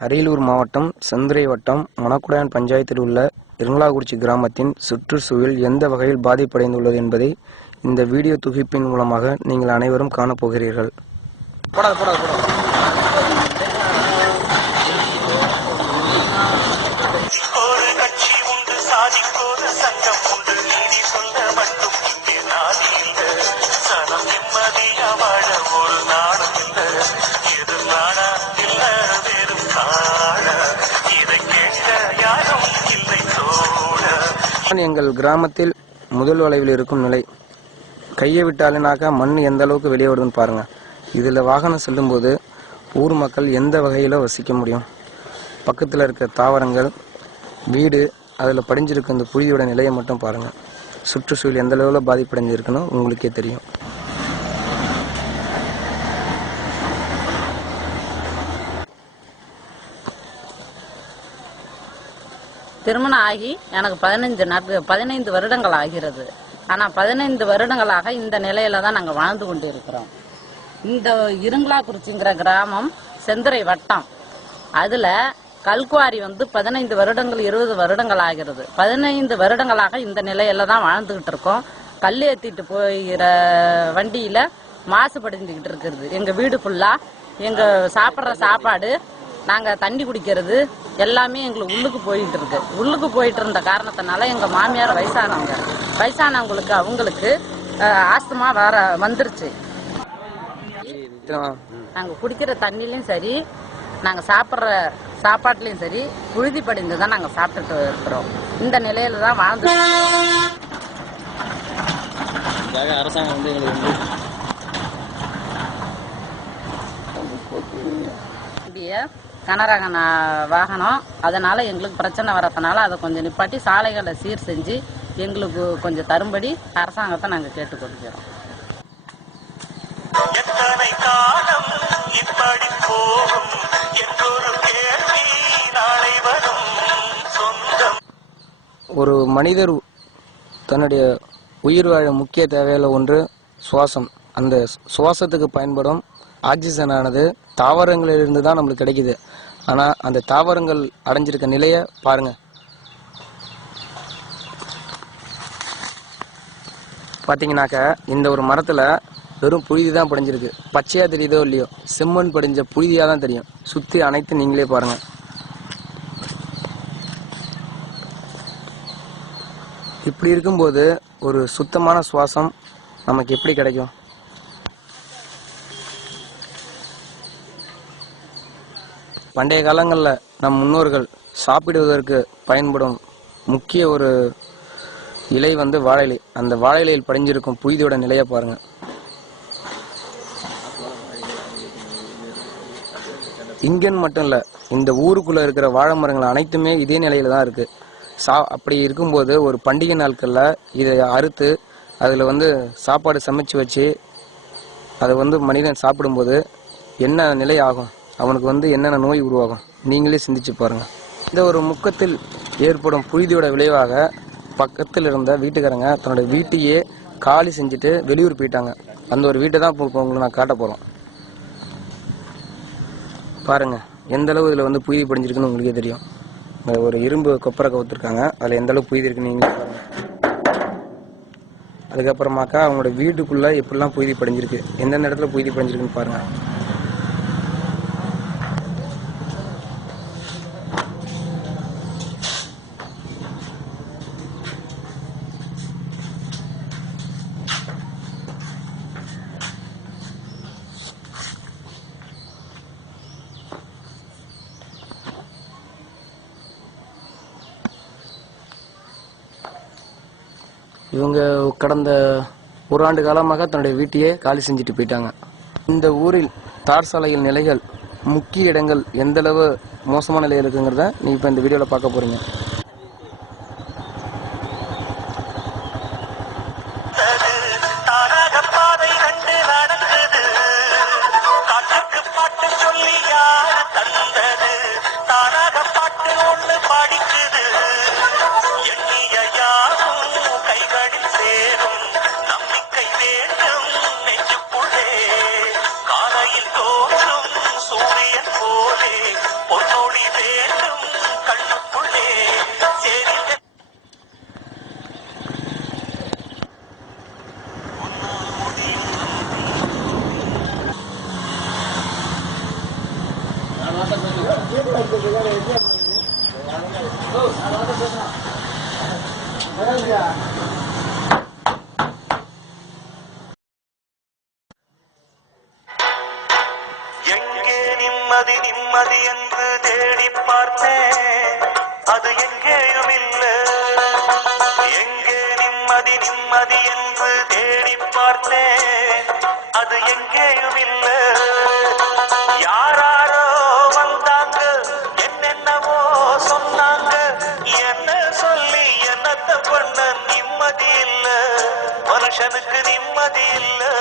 அரியலூர் மாவட்டம் செந்துறை வட்டம் மணக்குடையான் பஞ்சாயத்தில் உள்ள இருங்கலாக்குறிச்சி கிராமத்தின் சுற்றுச்சூழல் எந்த வகையில் பாதிப்படைந்துள்ளது என்பதை இந்த வீடியோ தொகுப்பின் மூலமாக நீங்கள் அனைவரும் காணப்போகிறீர்கள். எங்கள் கிராமத்தில் முதல் வளைவில் இருக்கும் நிலை கையை விட்டாலினாக்கா மண் எந்த அளவுக்கு வெளியே வருதுன்னு பாருங்க. இதில் வாகனம் செல்லும் போது ஊர் மக்கள் எந்த வகையில் வசிக்க முடியும்? பக்கத்தில் இருக்க தாவரங்கள், வீடு, அதில் படிஞ்சிருக்க இந்த புழுதியோட நிலையை மட்டும் பாருங்க. சுற்றுச்சூழல் எந்த அளவில் பாதிப்படைஞ்சிருக்குன்னு உங்களுக்கே தெரியும். திருமணம் ஆகி எனக்கு 15 வருடங்கள் ஆகிறது. ஆனால் 15 வருடங்களாக இந்த நிலையில தான் நாங்கள் வாழ்ந்து கொண்டு இருக்கிறோம். இந்த இருங்கலாக்குறிச்சிங்கிற கிராமம் செந்துறை வட்டம். அதில் கல்குவாரி 15 வருடங்கள் 20 வருடங்கள் ஆகிறது. 15 வருடங்களாக இந்த நிலையில தான் வாழ்ந்துகிட்டு இருக்கோம். கல் ஏற்றிட்டு போகிற வண்டியில் மாசுபடுத்திக்கிட்டு இருக்கிறது. எங்கள் வீடு ஃபுல்லாக எங்கள் சாப்பிட்ற சாப்பாடு, நாங்கள் தண்ணி குடிக்கிறது எல்லாமே எங்களுக்கு உள்ளுக்கு போயிட்டு இருக்கு. உள்ளுக்கு போயிட்டு இருந்த காரணத்தினால எங்கள் மாமியார் வயசானவங்களுக்கு அவங்களுக்கு ஆஸ்துமா வந்துருச்சு. நாங்கள் குடிக்கிற தண்ணிலையும் சரி, நாங்கள் சாப்பிட்ற சாப்பாட்டுலையும் சரி புழுதி படிந்து தான் நாங்கள் சாப்பிட்டுட்டு இருக்கிறோம். இந்த நிலையில தான் வாழ்ந்து அரசாங்கம் கனரக வாகனம், அதனால எங்களுக்கு பிரச்சனை வரதுனால அதை கொஞ்சம் நிப்பாட்டி சாலைகளை சீர் செஞ்சு எங்களுக்கு கொஞ்சம் தரும்படி அரசாங்கத்தை நாங்கள் கேட்டுக்கொள்கிறோம். ஒரு மனிதர் தன்னுடைய உயிர் வாழ முக்கிய தேவையில ஒன்று சுவாசம். அந்த சுவாசத்துக்கு பயன்படும் ஆக்சிஜன் ஆனது தாவரங்களிலிருந்து தான் நம்மளுக்கு கிடைக்குது. ஆனா அந்த தாவரங்கள் அடைஞ்சிருக்க நிலைய பாருங்க. பாத்தீங்கன்னாக்க இந்த ஒரு மரத்துல வெறும் புழுதி தான் படிஞ்சிருக்கு. பச்சையா தெரியுதோ இல்லையோ, செம்மண் படிஞ்ச புழுதியா தான் தெரியும். சுத்தி அனைத்து நீங்களே பாருங்க. இப்படி இருக்கும்போது ஒரு சுத்தமான சுவாசம் நமக்கு எப்படி கிடைக்கும்? பண்டைய காலங்களில் நம் முன்னோர்கள் சாப்பிடுவதற்கு பயன்படும் முக்கிய ஒரு இலை வாழை இலை. அந்த வாழை இலையில் படிஞ்சிருக்கும் புழுதியோட நிலையை பாருங்க. இங்கன்னு மட்டும் இல்ல, இந்த ஊருக்குள்ள இருக்கிற வாழை மரங்கள் அனைத்துமே இதே நிலையில தான் இருக்கு. அப்படி இருக்கும்போது ஒரு பண்டிகை நாட்கள்ல இதை அறுத்து அதுல சாப்பாடு சமைச்சு வச்சு அதை மனிதன் சாப்பிடும்போது என்ன நிலை ஆகும்? அவனுக்கு என்னென்ன நோய் உருவாகும்? நீங்களே சிந்திச்சு பாருங்க. இந்த ஒரு முக்கத்தில் ஏற்படும் புழுதியோட விளைவாக பக்கத்தில் இருந்த வீட்டுக்காரங்க தன்னோட வீட்டையே காலி செஞ்சுட்டு வெளியூர் போயிட்டாங்க. அந்த ஒரு வீட்டை தான் உங்களுக்கு நான் காட்ட போறோம். பாருங்க எந்த அளவு இதுல புழுதி படிஞ்சிருக்குன்னு உங்களுக்கே தெரியும். ஒரு இரும்பு கொப்பரை கவுத்திருக்காங்க, அதுல எந்த அளவு புழுதி இருக்குன்னு நீங்க பாருங்க. அதுக்கப்புறமாக்கா அவங்களோட வீட்டுக்குள்ள எப்படிலாம் புழுதி படிஞ்சிருக்கு, எந்தெந்த இடத்துல புழுதி படிஞ்சிருக்குன்னு பாருங்க. இவங்க கடந்த ஒரு ஆண்டு காலமாக தன்னுடைய வீட்டையே காலி செஞ்சுட்டு போயிட்டாங்க. இந்த ஊரில் தார் சாலைகள் நிலைகள் முக்கிய இடங்கள் எந்த அளவு மோசமான நிலையில் இருக்குங்கிறத நீ இப்ப இந்த வீடியோல பார்க்க போறீங்க. கைகளில் எங்கே நிம்மதி நிம்மதி என்று தேடி பார்த்தேன், அது எங்கேயும் இல்லை. எங்கே நிம்மதி நிம்மதி என்று தேடி பார்த்தேன், அது எங்கேயும் இல்லை. யாராரோ வந்தாங்க, என்னென்னவோ சொன்னாங்க, என்ன சொல்லி என்னத்த பண்ண நிம்மதி இல்லை. மனுஷனுக்கு நிம்மதி இல்லை.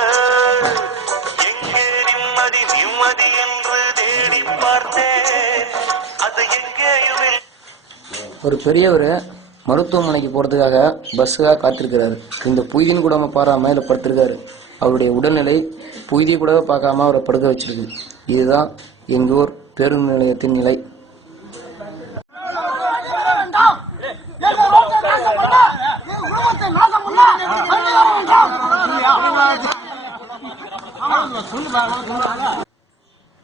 எங்கே நிம்மதி நிம்மதி என்று தேடி பார்த்தேன், அது எங்கேயும் இல்லை. ஒரு பெரியவர் மருத்துவமனைக்கு போறதுக்காக பஸ்ஸுக்காக காத்திருக்கிறாரு. இந்த புய்தின்னு கூட பாராம இதில் படுத்திருக்காரு. அவருடைய உடல்நிலை புய்தி கூட பார்க்காம அவரை படுக்க வச்சிருக்கு. இதுதான் எங்கள் ஊர் பேருந்து நிலையத்தின் நிலை.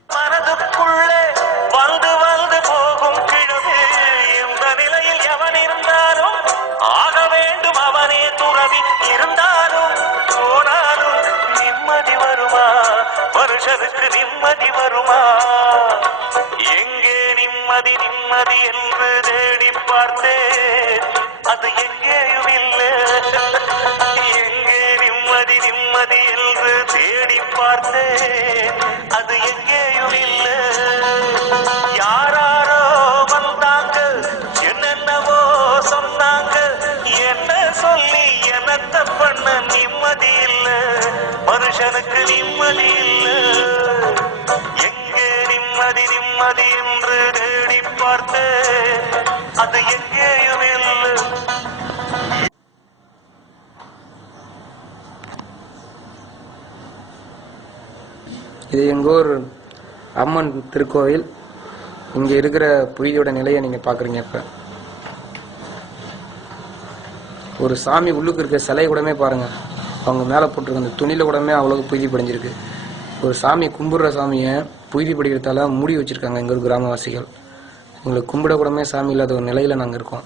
மனதுக்குள்ளே வந்து வந்து போகும் கிழமை, இந்த நிலையில் எவன் இருந்தாலும் ஆக வேண்டும் அவனே துறவி. இருந்தாலும் போனாலும் நிம்மதி வருமா? மனுஷனுக்கு நிம்மதி வருமா? எங்கே நிம்மதி நிம்மதி என்று தேடி பார்த்தேன், அது எங்கேயும் இல்லை. எங்கே நிம்மதி நிம்மதி என்று தேடி பார்த்தேன், அது எங்கேயும் இல்லை. யாராரோ வந்தாங்க, என்னென்னவோ சொன்னாங்க, என்ன சொல்லி என்னத்த பண்ண நிம்மதி இல்லை. மனுஷனுக்கு நிம்மதி இல்லை. எங்கே நிம்மதி நிம்மதி என்று தேடி பார்த்தேன், அது எங்கேயும் இல்லை. இது எங்கள் ஊர் அம்மன் திருக்கோவில். இங்கே இருக்கிற புய்தியோட நிலையை நீங்கள் பார்க்குறீங்க. இப்போ ஒரு சாமி உள்ளுக்கு இருக்க சிலை கூடமே பாருங்கள், அவங்க மேலே போட்டிருக்க அந்த துணியில் கூடமே அவ்வளோ புய்தி படிஞ்சிருக்கு. ஒரு சாமி கும்பிட்ற சாமியை புய்தி படிக்கிறதால மூடி வச்சுருக்காங்க எங்கள் ஊர் கிராமவாசிகள். எங்களுக்கு கும்பிட கூடமே சாமி இல்லாத ஒரு நிலையில் நாங்கள் இருக்கோம்.